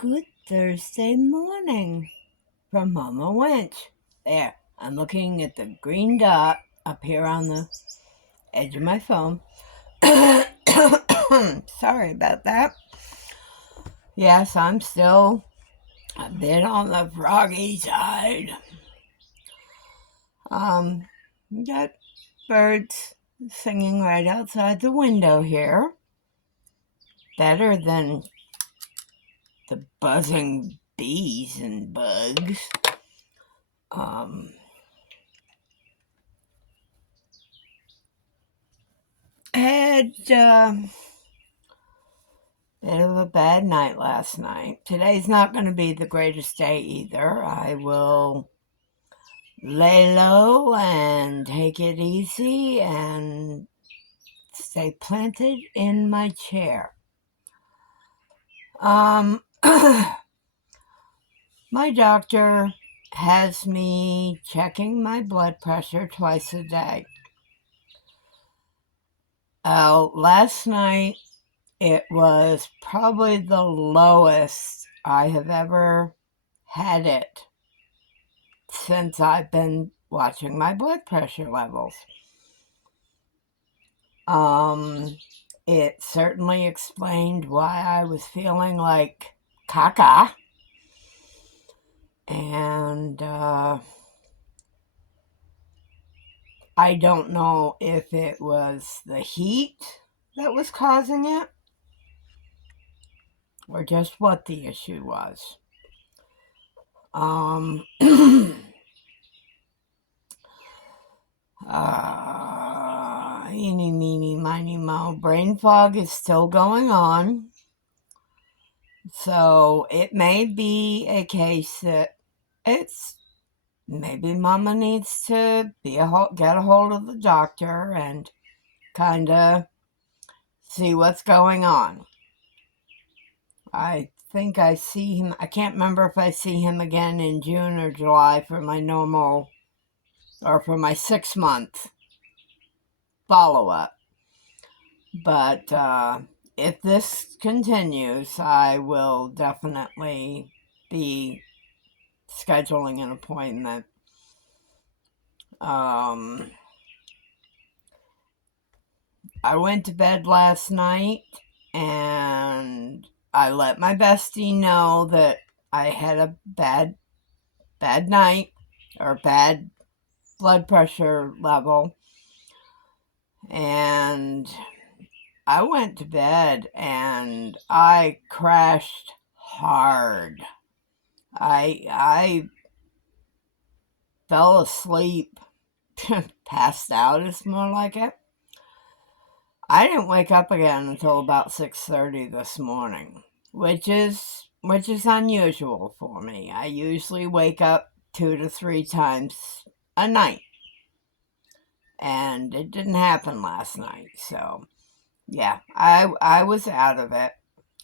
Good Thursday morning from Mama Wench. There, I'm looking at the green dot up here on the edge of my phone. Sorry about that. Yes, I'm still a bit on the froggy side. Got birds singing right outside the window here. Better than the buzzing bees and bugs. Had bit of a bad night last night. Today's not going to be the greatest day either. I will lay low and take it easy and stay planted in my chair. My doctor has me checking my blood pressure twice a day. Last night it was probably the lowest I have ever had it since I've been watching my blood pressure levels. It certainly explained why I was feeling like caca. And I don't know if it was the heat that was causing it or just what the issue was. Eeny, meeny, miny, moe. Brain fog is still going on. So it may be a case that maybe Mama needs to get a hold of the doctor and kind of see what's going on. I think I see him. I can't remember if I see him again in June or July for my normal or for my 6-month follow-up. But if this continues, I will definitely be scheduling an appointment. I went to bed last night and I let my bestie know that I had a bad night or bad blood pressure level. And I went to bed and I crashed hard. I fell asleep, passed out is more like it. I didn't wake up again until about 6:30 this morning, which is unusual for me. I usually wake up 2 to 3 times a night, and it didn't happen last night. So, yeah, I was out of it.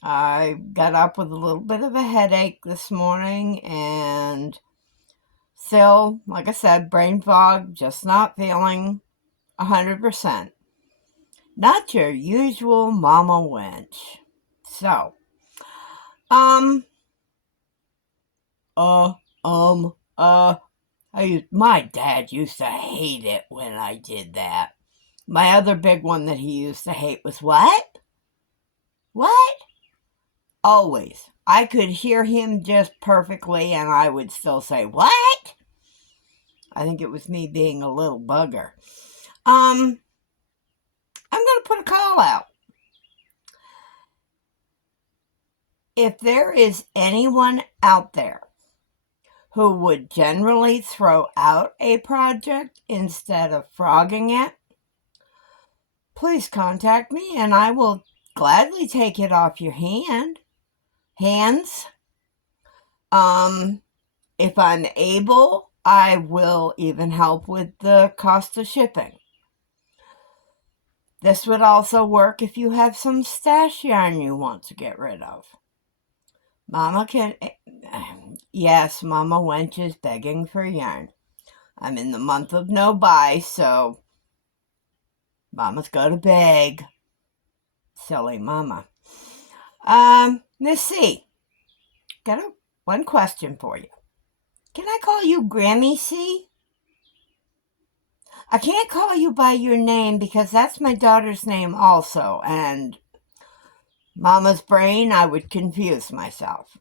I got up with a little bit of a headache this morning, and still, like I said, brain fog, just not feeling 100%. Not your usual Mama Wench. So, my dad used to hate it when I did that. My other big one that he used to hate was what? What? Always. I could hear him just perfectly and I would still say, what? I think it was me being a little bugger. I'm going to put a call out. If there is anyone out there who would generally throw out a project instead of frogging it, please contact me and I will gladly take it off your hands. If I'm able, I will even help with the cost of shipping. This would also work if you have some stash yarn you want to get rid of. Yes, Mama Wench is begging for yarn. I'm in the month of no buy, so Mama's got to beg. Silly Mama. Let's see. got one question for you. Can I call you Grammy C? I can't call you by your name because that's my daughter's name also, and Mama's brain, I would confuse myself.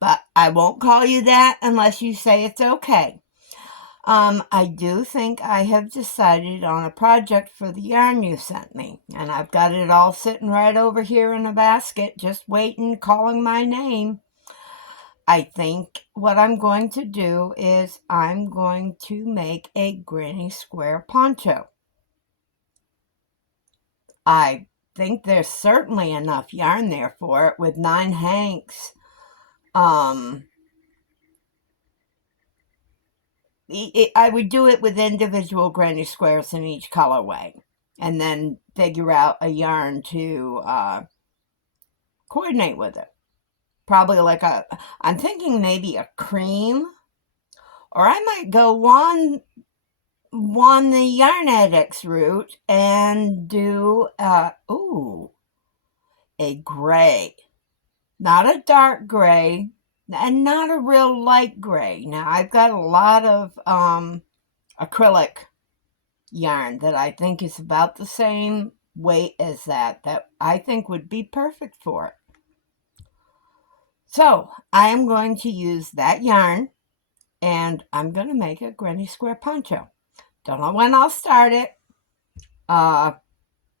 But I won't call you that unless you say it's okay. I do think I have decided on a project for the yarn you sent me, and I've got it all sitting right over here in a basket, just waiting, calling my name. I think what I'm going to do is I'm going to make a granny square poncho. I think there's certainly enough yarn there for it with 9 hanks. I would do it with individual granny squares in each colorway and then figure out a yarn to coordinate with it. Probably like I'm thinking maybe a cream, or I might go on the Yarn Addicts route and do a gray. Not a dark gray and not a real light gray. Now I've got a lot of acrylic yarn that I think is about the same weight as that I think would be perfect for it. So I am going to use that yarn and I'm going to make a granny square poncho. Don't know when I'll start it.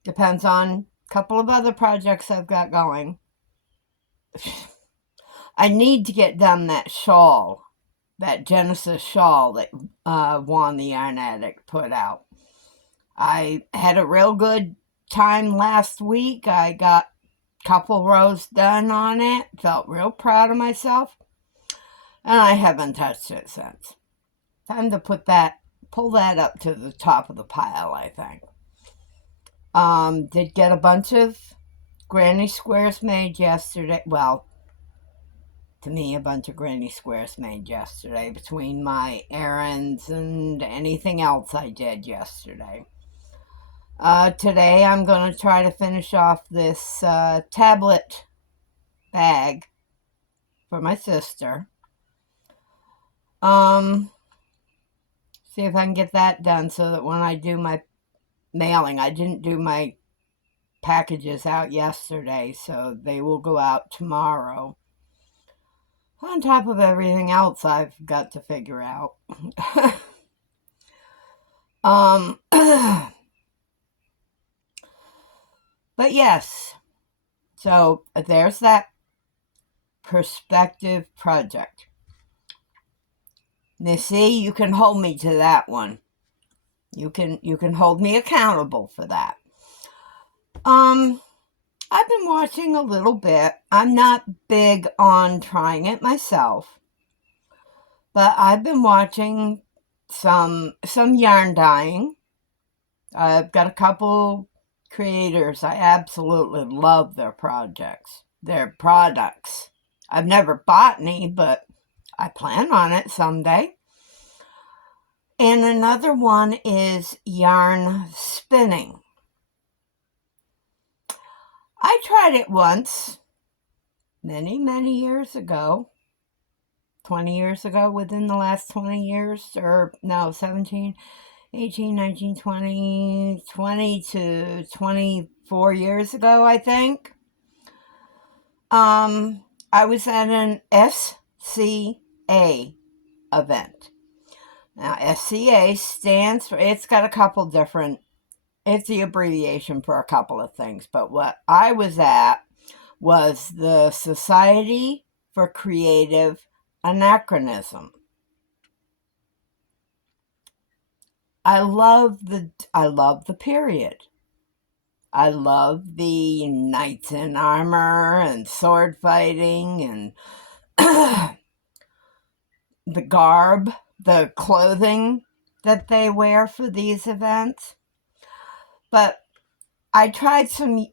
Depends on a couple of other projects I've got going. I need to get done that shawl, that Genesis shawl that Juan the Yarn Addict put out. I had a real good time last week. I got a couple rows done on it. Felt real proud of myself. And I haven't touched it since. Time to pull that up to the top of the pile, I think. Did get a bunch of granny squares made yesterday. Well, to me, a bunch of granny squares made yesterday between my errands and anything else I did yesterday. Today I'm going to try to finish off this tablet bag for my sister. See if I can get that done so that when I do my mailing, I didn't do my packages out yesterday, so they will go out tomorrow. On top of everything else I've got to figure out. But yes, so there's that perspective project. Now see, you can hold me to that one. You can hold me accountable for that. I've been watching a little bit. I'm not big on trying it myself, but I've been watching some yarn dyeing. I've got a couple creators. I absolutely love their products. I've never bought any, but I plan on it someday. And another one is yarn spinning. I tried it once, many, many years ago. 20 years ago, within the last 20 years, or no, 17, 18, 19, 20 to 24 years ago, I think. I was at an SCA event. Now, SCA stands for, it's got a couple different, it's the abbreviation for a couple of things, but what I was at was the Society for Creative Anachronism. I love the period. I love the knights in armor and sword fighting and the garb, the clothing that they wear for these events. But I tried some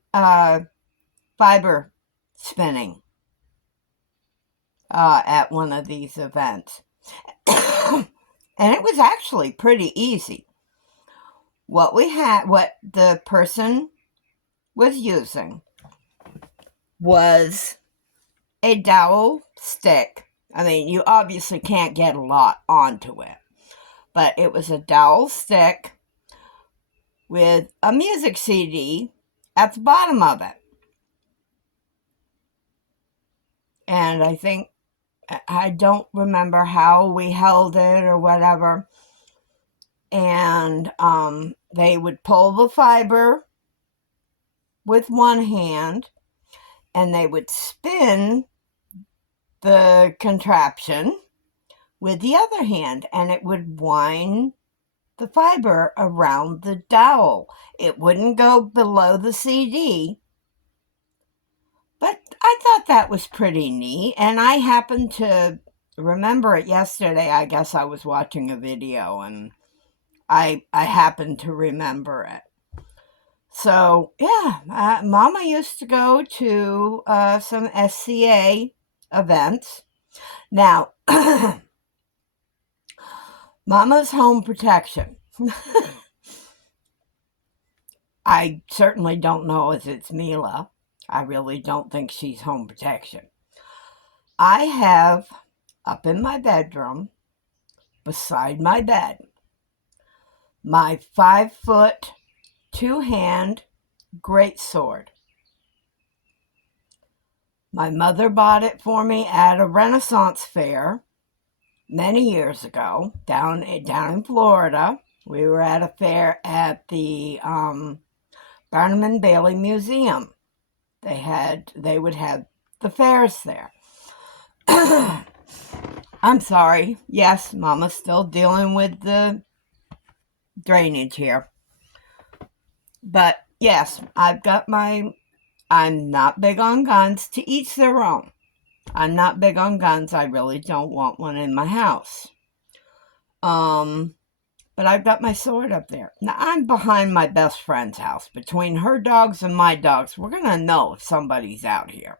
fiber spinning at one of these events. And it was actually pretty easy. What the person was using was a dowel stick. I mean, you obviously can't get a lot onto it, but it was a dowel stick with a music CD at the bottom of it. And I don't remember how we held it or whatever. And they would pull the fiber with one hand, and they would spin the contraption with the other hand, and it would wind the fiber around the dowel. It wouldn't go below the CD. But I thought that was pretty neat, and I happened to remember it yesterday. I guess I was watching a video, and I happened to remember it. So, yeah, Mama used to go to some SCA events. Now, Mama's home protection. I certainly don't know if it's Mila. I really don't think she's home protection. I have up in my bedroom, beside my bed, my 5-foot, 2-hand greatsword. My mother bought it for me at a Renaissance fair many years ago down in Florida. We were at a fair at the Barnum and Bailey Museum. They would have the fairs there. I'm sorry. Yes, Mama's still dealing with the drainage here. But yes, I'm not big on guns. To each their own. I'm not big on guns. I really don't want one in my house. But I've got my sword up there. Now, I'm behind my best friend's house. Between her dogs and my dogs, we're going to know if somebody's out here.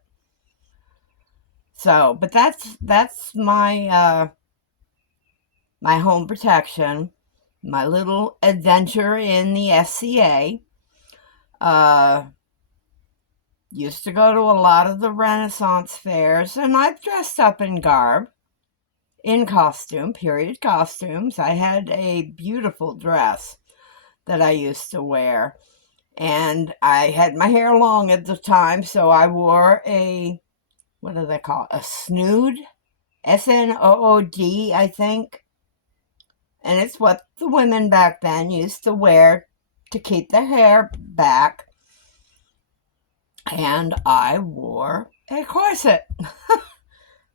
So, but that's my my home protection, my little adventure in the SCA. Used to go to a lot of the Renaissance fairs, and I've dressed up in garb, in costume, period costumes. I had a beautiful dress that I used to wear, and I had my hair long at the time, so I wore what do they call it? A snood? SNOOD, I think. And it's what the women back then used to wear to keep their hair back. And I wore a corset.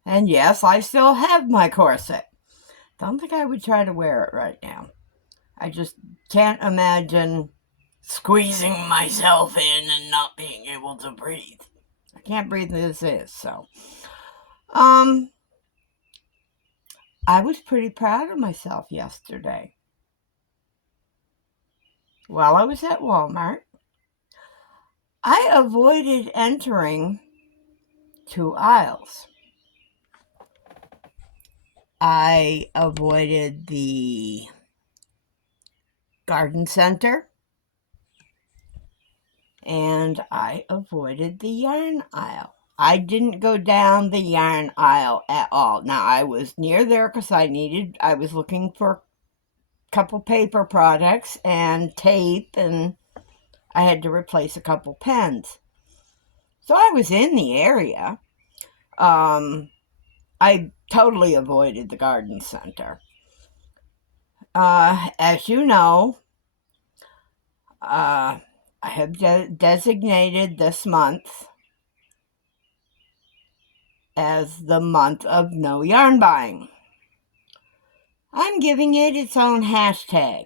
And yes, I still have my corset. Don't think I would try to wear it right now. I just can't imagine squeezing myself in and not being able to breathe. I can't breathe as is, so. I was pretty proud of myself yesterday. While I was at Walmart, I avoided entering 2 aisles. I avoided the garden center, and I avoided the yarn aisle. I didn't go down the yarn aisle at all. Now, I was near there because I was looking for a couple paper products and tape, and I had to replace a couple pens. So I was in the area. I totally avoided the garden center. As you know, I have designated this month as the month of no yarn buying. I'm giving it its own hashtag.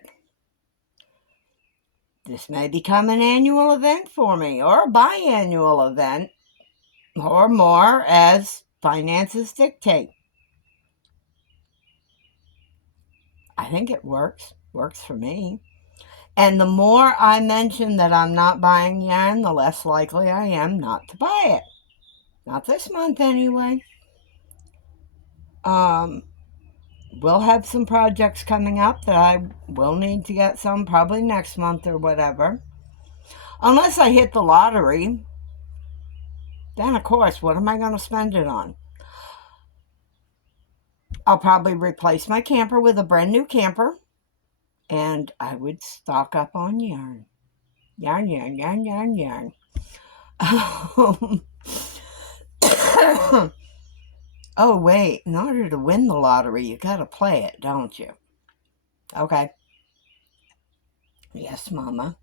This may become an annual event for me, or a biannual event, or more, as finances dictate. I think it works for me. And the more I mention that I'm not buying yarn, the less likely I am not to buy it. Not this month, anyway. We'll have some projects coming up that I will need to get some probably next month or whatever. Unless I hit the lottery. then of course, what am I going to spend it on? I'll probably replace my camper with a brand new camper, and I would stock up on yarn. Yarn, yarn, yarn, yarn, yarn. Oh, wait, in order to win the lottery, you gotta play it, don't you? Okay. Yes, Mama.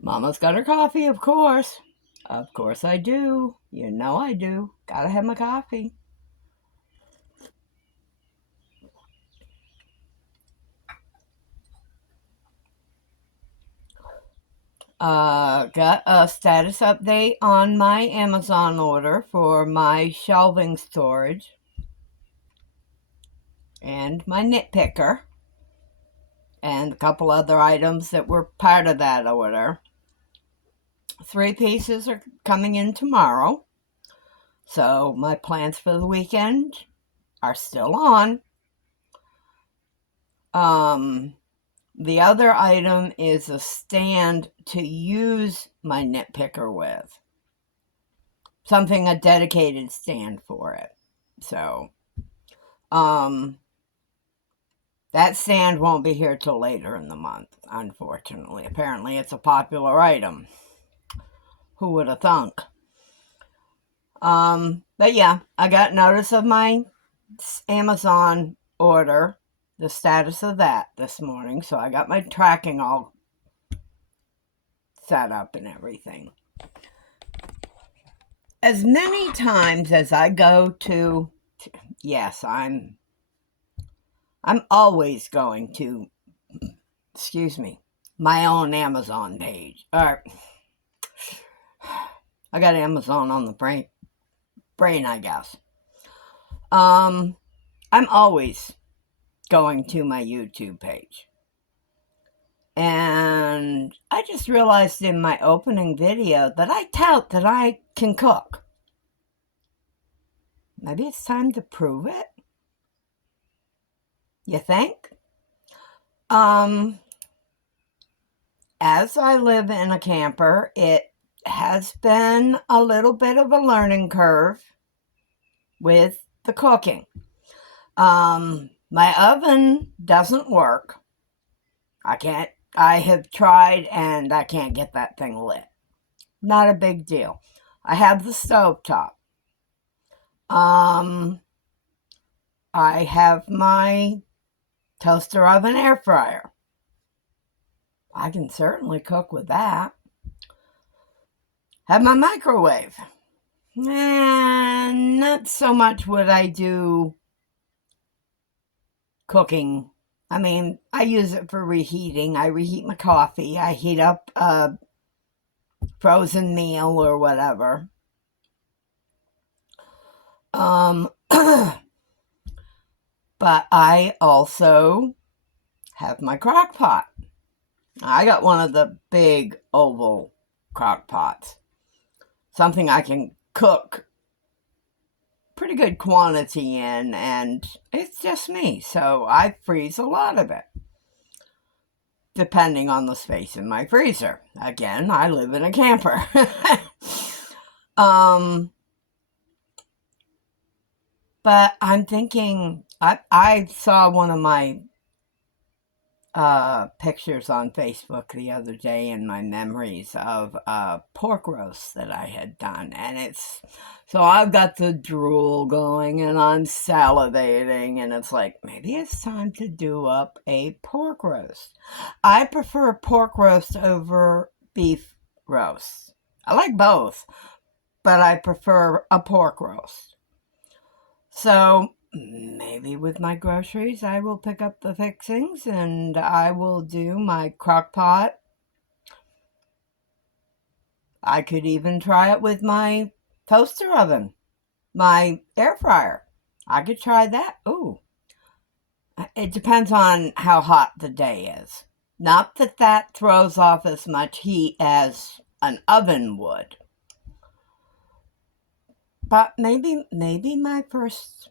Mama's got her coffee, of course. Of course I do. You know I do. Gotta have my coffee. Got a status update on my Amazon order for my shelving storage and my nitpicker and a couple other items that were part of that order. 3 pieces are coming in tomorrow. So my plans for the weekend are still on. The other item is a stand to use my nitpicker with. Something, a dedicated stand for it. So, that stand won't be here till later in the month, unfortunately. Apparently it's a popular item. Who would have thunk? But yeah, I got notice of my Amazon order, the status of that this morning. So I got my tracking all set up and everything. As many times as I go to, yes, I'm always going to, my own Amazon page. Or, I got Amazon on the brain, I guess. I'm always going to my YouTube page. And I just realized in my opening video that I tout that I can cook. Maybe it's time to prove it? You think? As I live in a camper, it has been a little bit of a learning curve with the cooking. My oven doesn't work. I have tried and I can't get that thing lit. Not a big deal. I have the stovetop. I have my toaster oven air fryer. I can certainly cook with that. Have my microwave. Not so much would I do cooking. I mean, I use it for reheating. I reheat my coffee. I heat up a frozen meal or whatever. But I also have my crock pot. I got one of the big oval crock pots. Something I can cook pretty good quantity in, and it's just me, so I freeze a lot of it, depending on the space in my freezer. Again, I live in a camper. But I'm thinking, I saw one of my pictures on Facebook the other day in my memories of pork roast that I had done, and so I've got the drool going and I'm salivating, and it's like, maybe it's time to do up a pork roast. I prefer pork roast over beef roast. I like both, but I prefer a pork roast. So maybe with my groceries, I will pick up the fixings and I will do my crock pot. I could even try it with my toaster oven, my air fryer. I could try that. Ooh. It depends on how hot the day is. Not that that throws off as much heat as an oven would. But maybe my first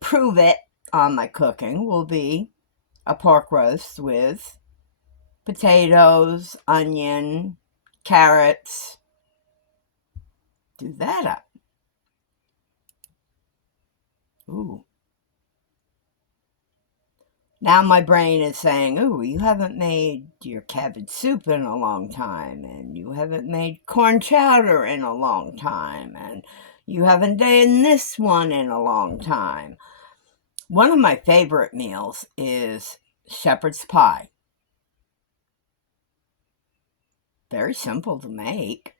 prove it on my cooking will be a pork roast with potatoes, onion, carrots, Do that up. Ooh. Now my brain is saying, ooh, you haven't made your cabbage soup in a long time, and you haven't made corn chowder in a long time, and you haven't done this one in a long time. One of my favorite meals is shepherd's pie. Very simple to make.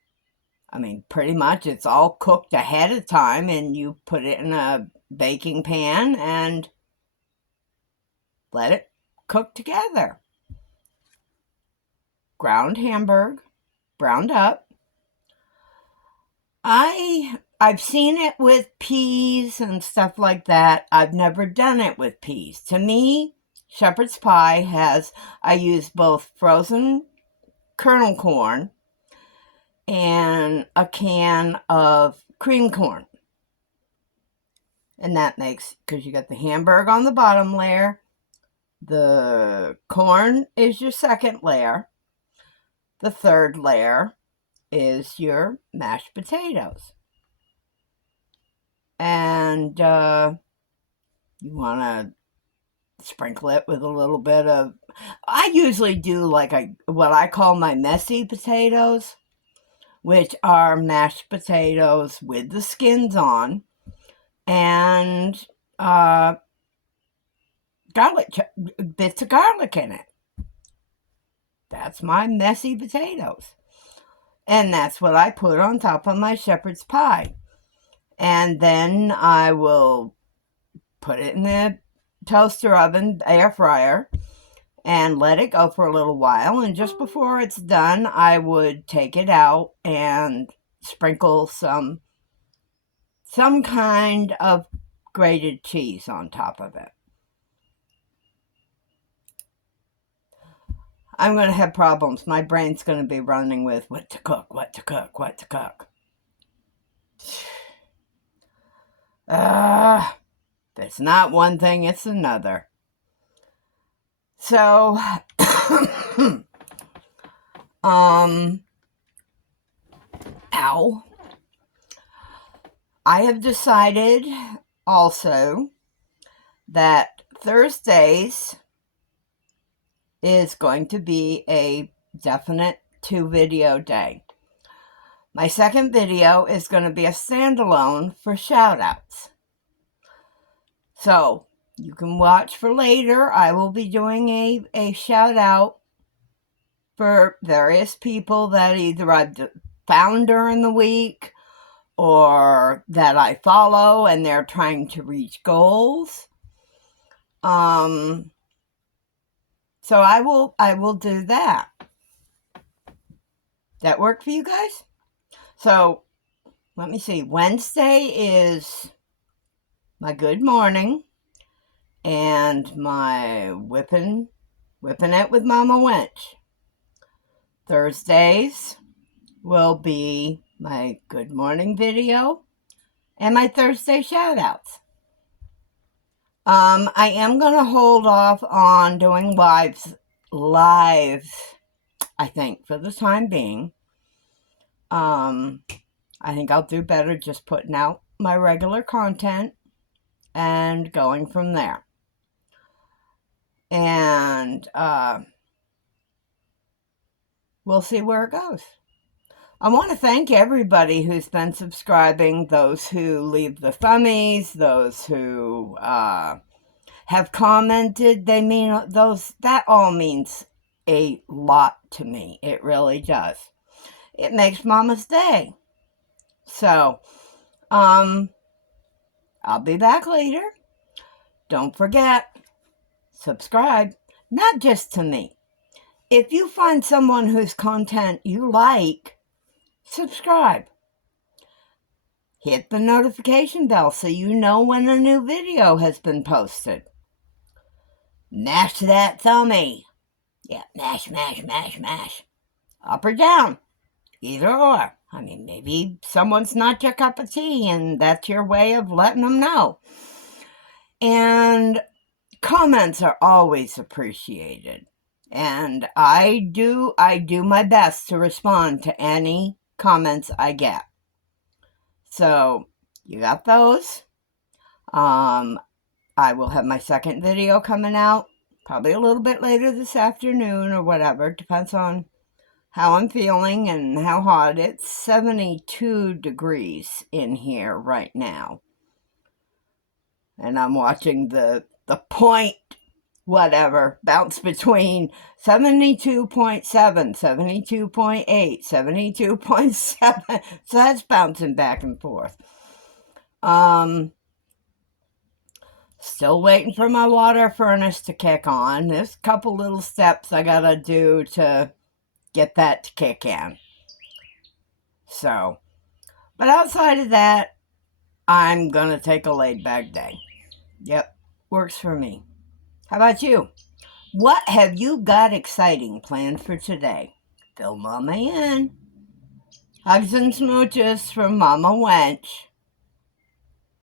I mean, pretty much it's all cooked ahead of time, and you put it in a baking pan and let it cook together. Ground Hamburg, browned up. I've seen it with peas and stuff like that. I've never done it with peas. To me, shepherd's pie I use both frozen kernel corn and a can of cream corn. And that makes, because you got the Hamburg on the bottom layer, the corn is your second layer, the third layer is your mashed potatoes. And you want to sprinkle it with a little bit of, I usually do like what I call my messy potatoes, which are mashed potatoes with the skins on, and bits of garlic in it. That's my messy potatoes. And that's what I put on top of my shepherd's pie. And then I will put it in the toaster oven, air fryer, and let it go for a little while. And just before it's done, I would take it out and sprinkle some kind of grated cheese on top of it. I'm going to have problems. My brain's going to be running with what to cook. It's not one thing, it's another. So, ow. I have decided also that Thursdays is going to be a definite 2-video day. My second video is going to be a standalone for shout-outs. So, you can watch for later. I will be doing a shout-out for various people that either I've found during the week or that I follow and they're trying to reach goals. So I will do that. That work for you guys? So let me see. Wednesday is my good morning and my whipping it with Mama Wench. Thursdays will be my good morning video and my Thursday shout outs. I am going to hold off on doing lives, I think, for the time being. I think I'll do better just putting out my regular content and going from there. And we'll see where it goes. I want to thank everybody who's been subscribing, those who leave the thummies, those who have commented. That all means a lot to me. It really does. It makes Mama's day. So, I'll be back later. Don't forget, subscribe, not just to me. If you find someone whose content you like, subscribe. Hit the notification bell so you know when a new video has been posted. Mash that thumbie. Yeah, mash. Up or down. Either or. I mean, maybe someone's not your cup of tea and that's your way of letting them know. And comments are always appreciated. And I do my best to respond to any comments I get. So you got those. I will have my second video coming out probably a little bit later this afternoon or whatever. Depends on how I'm feeling and how hot. It's 72 degrees in here right now. And I'm watching the point whatever bounce between 72.7, 72.8, 72.7. So that's bouncing back and forth. Still waiting for my water furnace to kick on. There's a couple little steps I gotta do to get that to kick in. So, but outside of that, I'm gonna take a laid back day. Yep, works for me. How about you? What have you got exciting planned for today? Fill Mama in. Hugs and smooches from Mama Wench.